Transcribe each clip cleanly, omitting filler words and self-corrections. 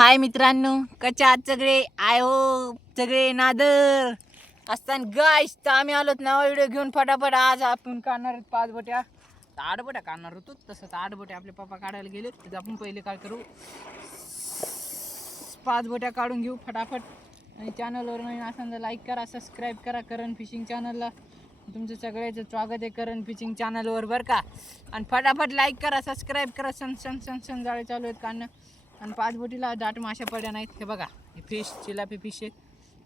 हाय मित्रांनो, कशा आहात सगळे? आय हो सगळे नादर असताना गाईस तर आम्ही आलोत नवा व्हिडिओ घेऊन फटाफट. आज आपण काढणार आहोत 5 बोट्या. 8 बोट्या काढणार होतो, तसं 8 बोट्या आपले पप्पा काढायला गेले. तर आपण पहिले काय करू, 5 बोट्या काढून घेऊ फटाफट. आणि चॅनलवर नवीन असाल तर लाईक करा, सबस्क्राईब करा करण फिशिंग चॅनलला. तुमचं सगळ्याचं स्वागत आहे करण फिशिंग चॅनलवर बरं का. आणि फटाफट लाईक करा, सबस्क्राईब करा. सण जाळे चालू आहेत काढणं. आणि 5 बोटीला दाट माशा पडल्या नाहीत. हे बघा, हे फिश चिलापी फिश आहेत.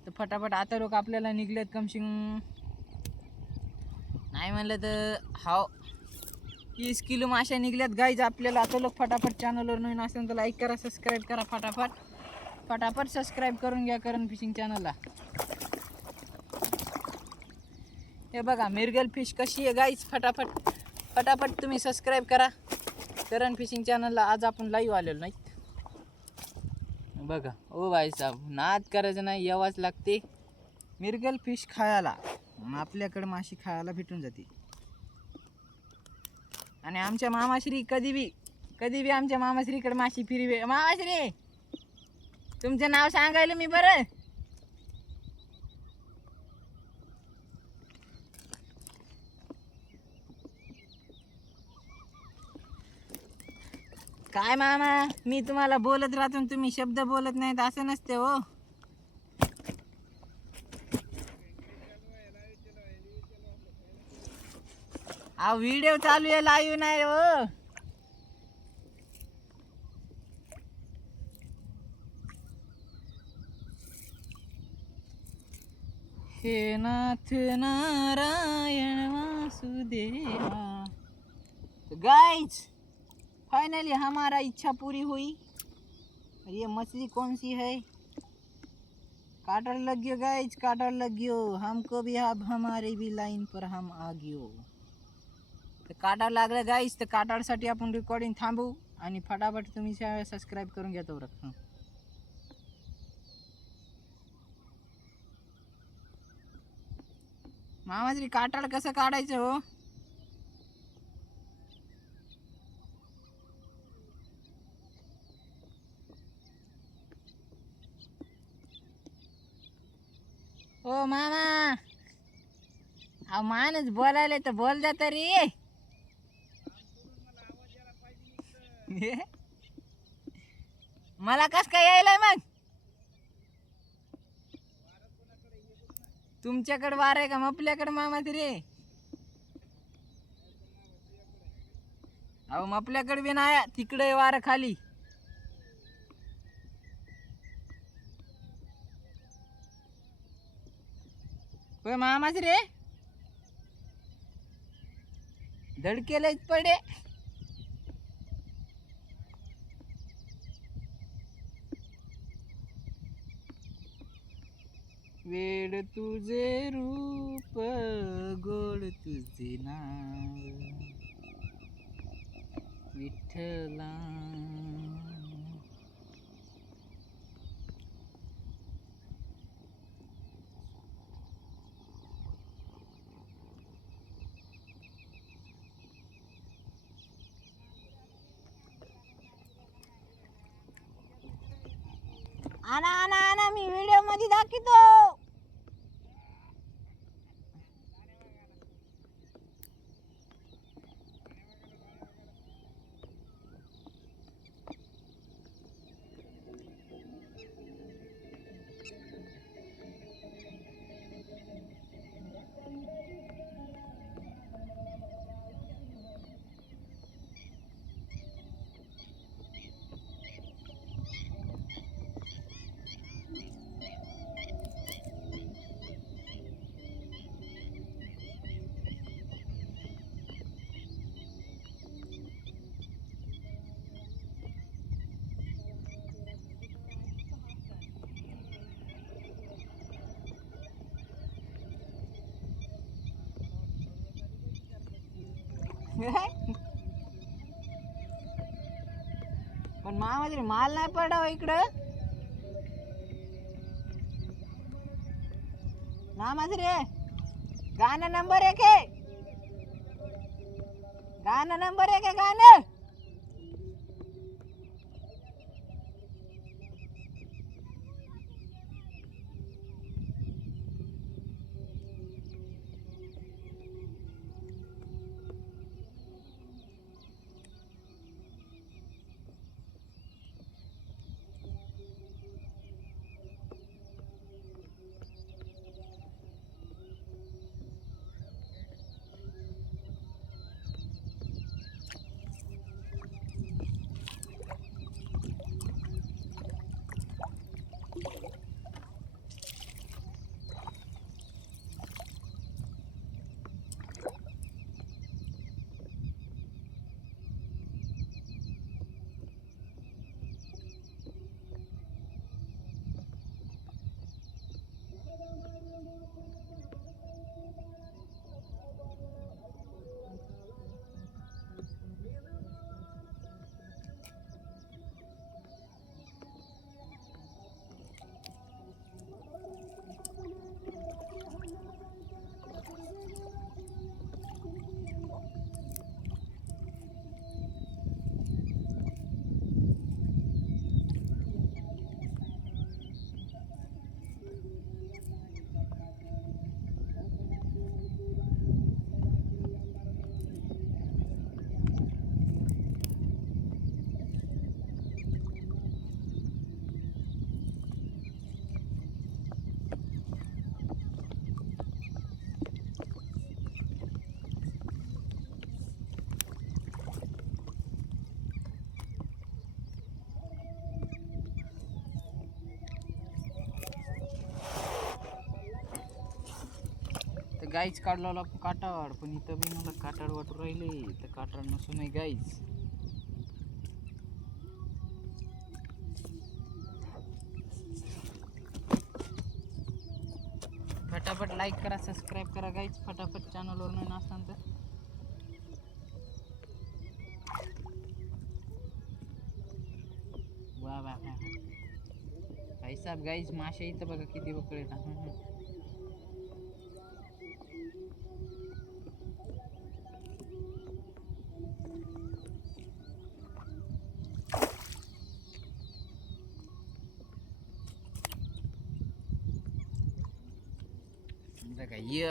तर फटाफट आता लोक आपल्याला निघलेत कमशिंग नाही म्हणलं तर 30 किलो माशा निघल्यात गाईज आपल्याला. आता लोक फटाफट चॅनलवर नवीन असेल तर लाईक करा, सबस्क्राईब करा. फटाफट सबस्क्राईब करून घ्या करण फिशिंग चॅनलला. हे बघा मिरगल फिश कशी आहे गाईज. फटाफट तुम्ही सबस्क्राईब करा करण फिशिंग चॅनलला. आज आपण लाईव्ह आलेलो नाही बघा. ओ भाई साहेब, नाद करायचं नाही, यावाच लागते मिरगल फिश खायला. आपल्याकडे माशी खायला भेटून जाते. आणि आमच्या मामाश्री कधी बी आमच्या मामाश्रीकडे माशी फिरवे. मामाश्री तुमचं नाव सांगायला मी बरं. काय मामा, मी तुम्हाला बोलत राहतो तुम्ही शब्द बोलत नाहीत, असं नसते हो. व्हिडिओ चालू आहे, लाईव्ह नाही हो. हे नाथ नारायण वासुदेवा. गाइस फाइनली हमारा इच्छा पूरी हुई. ये मछली कौन सी है? काटर लग गयो गाइस, काटर लग गयो हमको भी. अब हमारे भी लाइन पर हम आ गयो. तर काटार लागलं गाईस. तर काटारसाठी आपण रेकॉर्डिंग थांबवू आणि फटाफट तुम्ही सबस्क्राईब करून घ्या तो रक्त. मामाश्री काटार कसं काढायचं हो? ओ मामा, माणूस बोलायला तर बोल जा तरी. मला कस काय यायलाय मग? तुमच्याकडे वार आहे का आपल्याकडे मामाश्री? आपल्याकडे बी नाही, तिकडे वार खाली. होय मामाश्री, धडकेलेच पडे. वेड तुझे रूप, गोड तुझे नाव विठ्ठला. आणा मी व्हिडिओ मध्ये दाखवतो. पण मामाश्री माल नाही पडावा इकडं. मामाश्री गाणं नंबर 1 आहे. गाणं नंबर 1 आहे गाणं. गाईच काढला काटाड, पण इथं बी मला काटाड वाटू राहिले तर काटाड नसू नाही गाईच. फटाफट लाईक करा, सबस्क्राईब करा गाईच, फटाफट चॅनलवर नाही नसताना तर. वा वा वा भाई साहेब गाईच, मासे इथं बघा किती बकळे येतात. बघा एक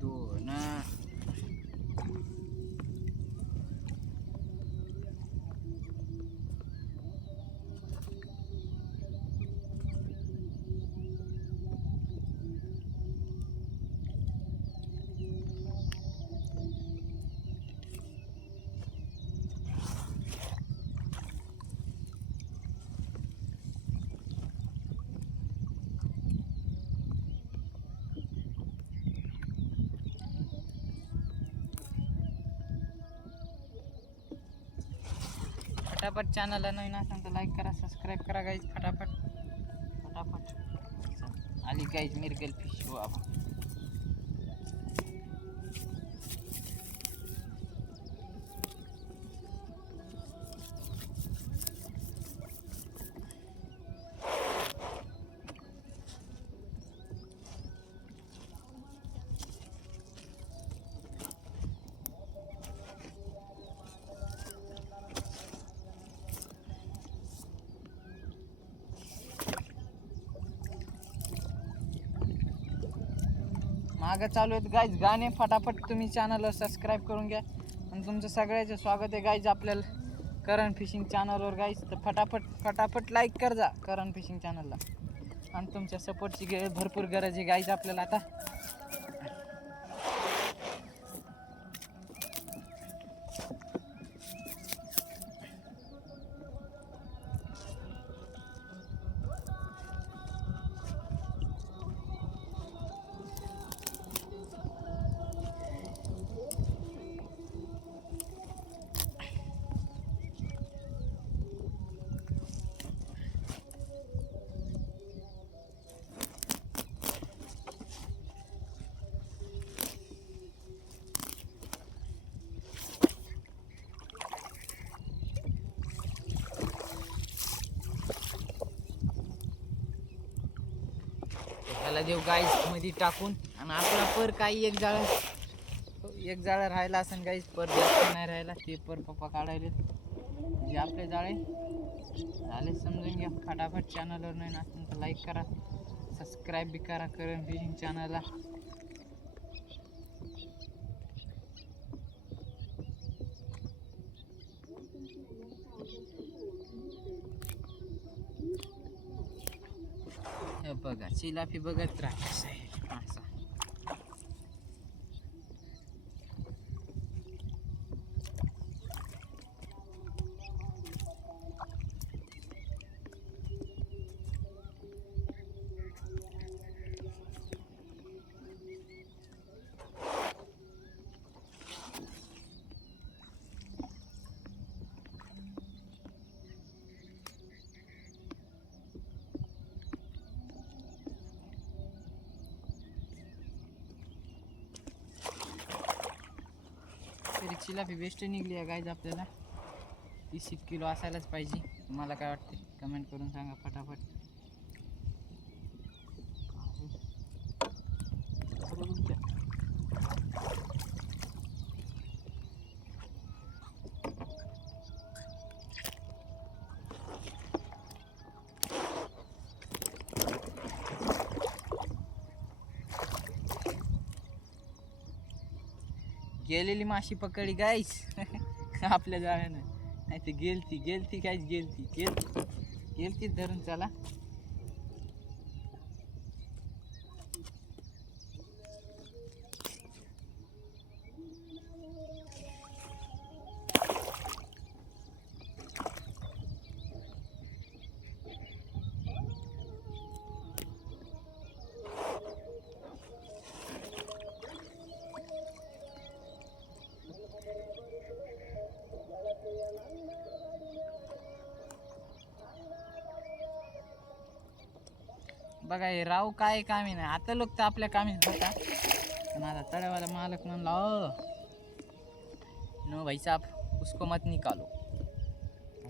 दोन फटाफट चॅनलला नवीन असाल तर लाईक करा, सबस्क्राईब करा गाईज. फटाफट फटाफट आली गाईज मिरगल फिश बाबा. मागं चालू आहेत गाईज गाणे. फटाफट तुम्ही चॅनलवर सबस्क्राईब करून घ्या. आणि तुमचं सगळ्याचं स्वागत आहे गाईज आपल्याला करण फिशिंग चॅनलवर गाईज. तर फटाफट फटाफट लाईक कर जा करण फिशिंग चॅनलला. आणि तुमच्या सपोर्टची भरपूर गरज आहे गाईज आपल्याला आता. त्याला देऊ गाईज मध्ये टाकून. आणि आपला पर काही एक जाळं राहिला असेल गाईज, पर जास्त नाही राहिला. ते पर पप्पा काढायले जे आपले जाळे झाले समजून घ्या. फटाफट चॅनलवर नाही असेल तर लाईक करा, सबस्क्राईब बी करा करण फिशिंग चॅनलला. हे बघा चिलाफी बघत राहायचं असा. तरी चिलाफी बेस्ट निघली आहे गाईज. आपल्याला 30 किलो असायलाच पाहिजे. तुम्हाला काय वाटते कमेंट करून सांगा फटाफट. गेलेली माशी पकडली गाईस आपल्या जाळ्यानं. नाही ते गेलती काहीच गेलती धरून. चला बघा हे राव काय कामी नाही. आता लोक तर आपल्या कामी होता, पण आता तळेवाला मालक म्हणला नो भाई साहब उसको मत निकालो.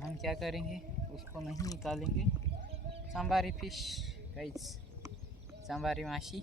हम क्या करेंगे, उसको नहीं निकालेंगे. सांबारी फिश गाइस, सांबारी माशी.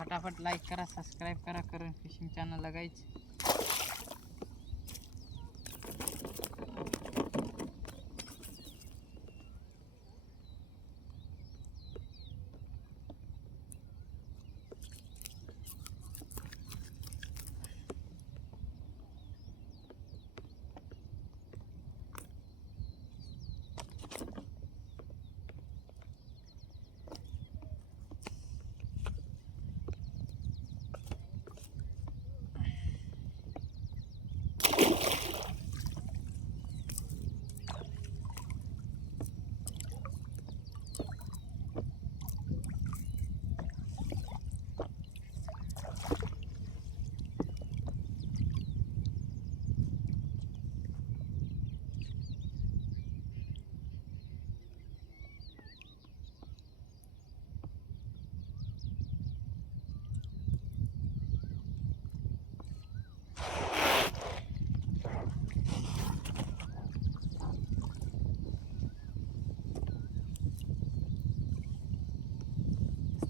फटाफट लाईक करा, सबस्क्राईब करा करण फिशिंग चॅनल लगायच.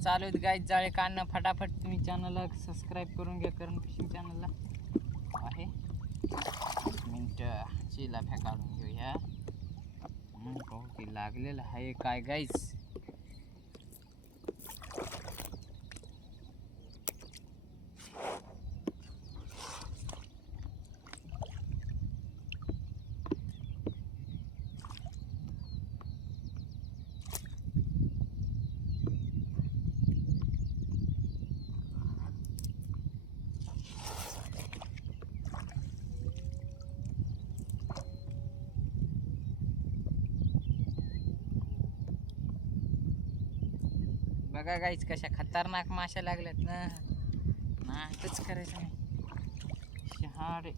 चालू आहेत गाईज जाळे काढणं. फटाफट तुम्ही चॅनलला सबस्क्राईब करून घ्या करण फिशिंग चॅनलला. आहे मिनटं चिलाफ्या काढून घेऊया. पाहू की लागलेलं आहे काय गाईज. बघा गाईच कशा खतरनाक माशा लागल्यात ना, नाटच करायचं नाही. शहाडे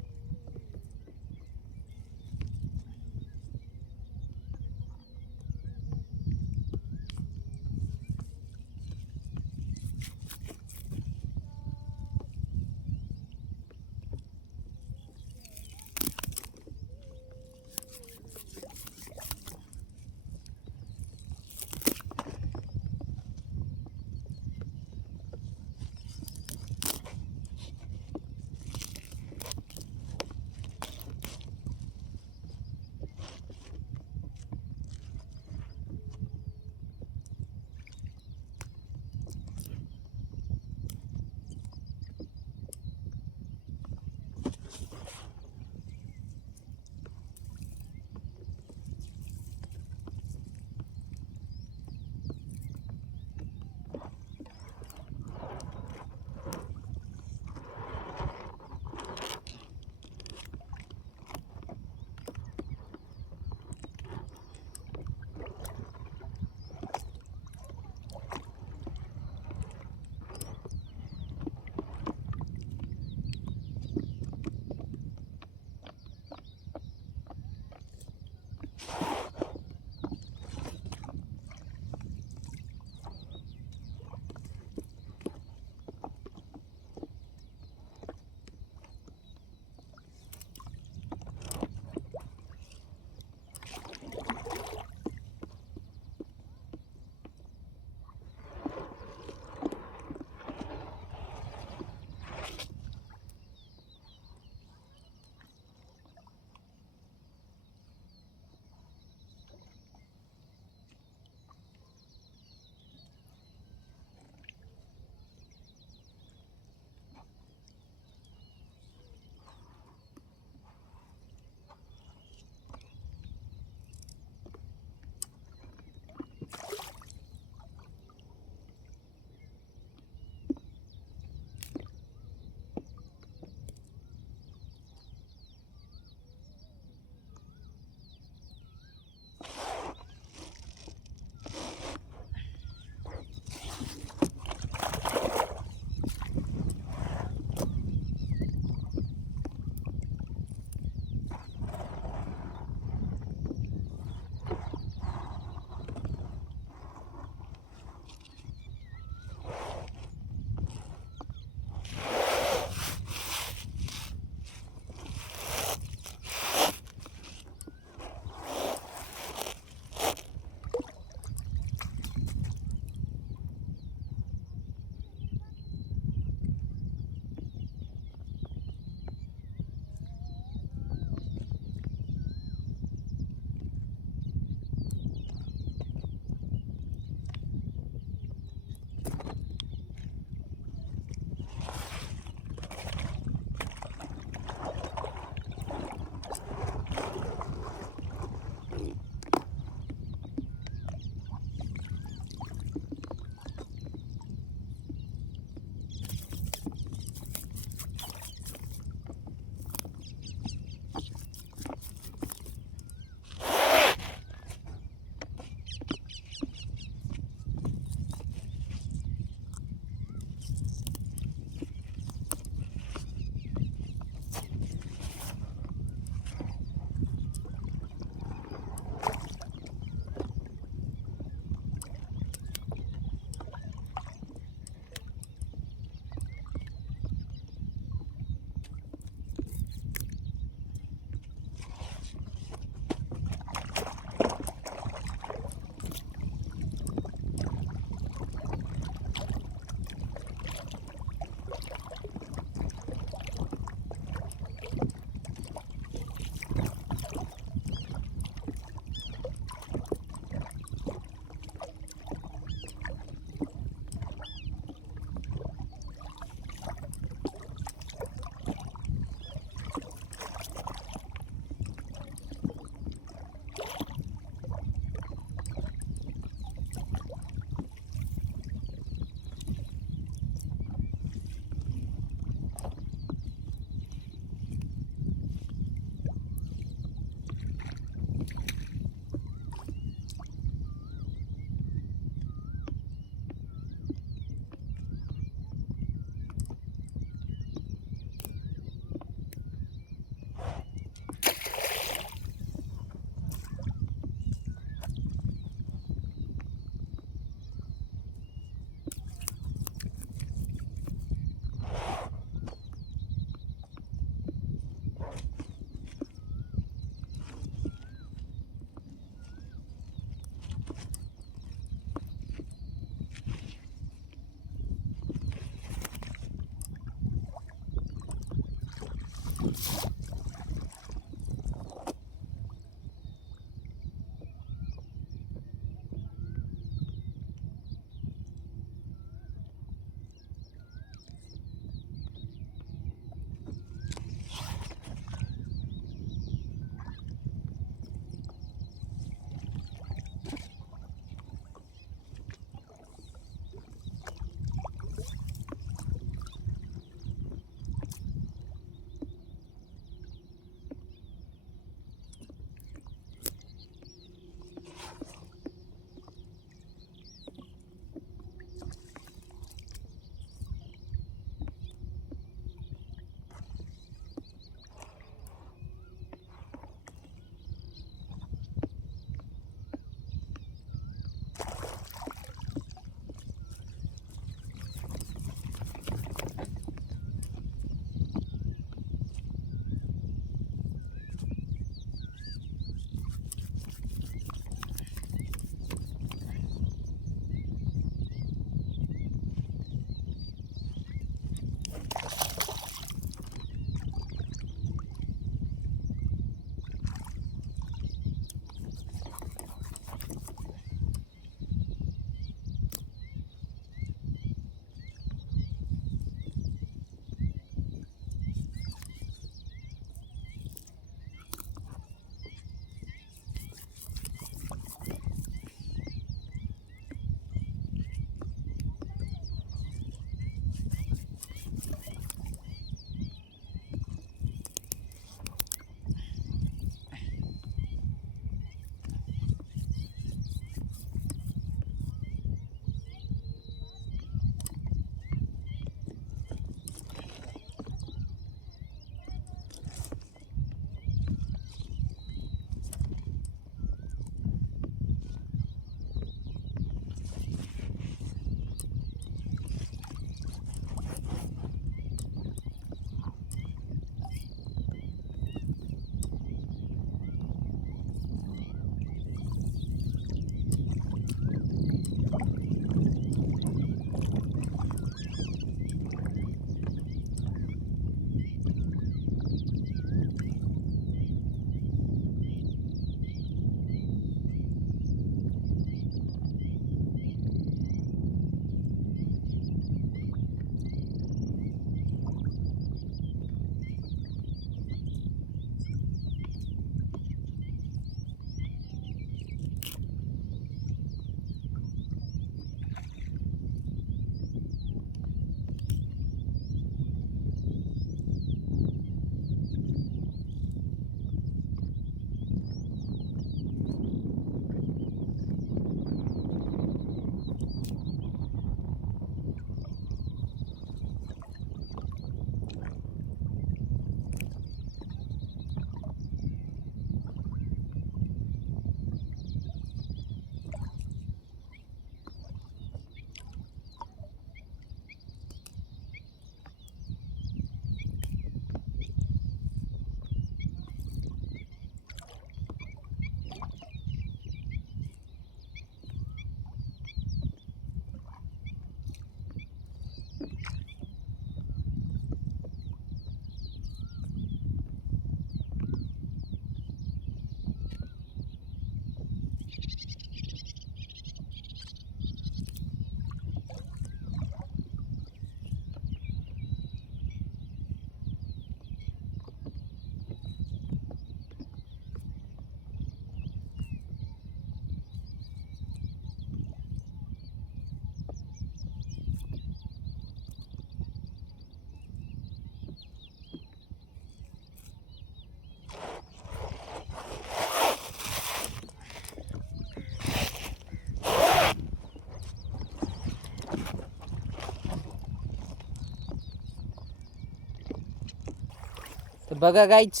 तर बघा गाईच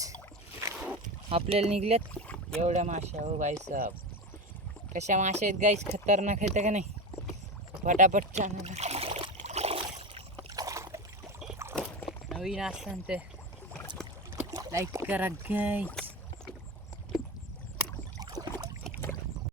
आपल्याला निघल्यात एवढ्या माश्या. हो बाई साहेब, कशा माश्या आहेत गाईच, खतरनाक आहेत का नाही. पटापट चॅनल नवीन असताना ते लाईक करा गाईच.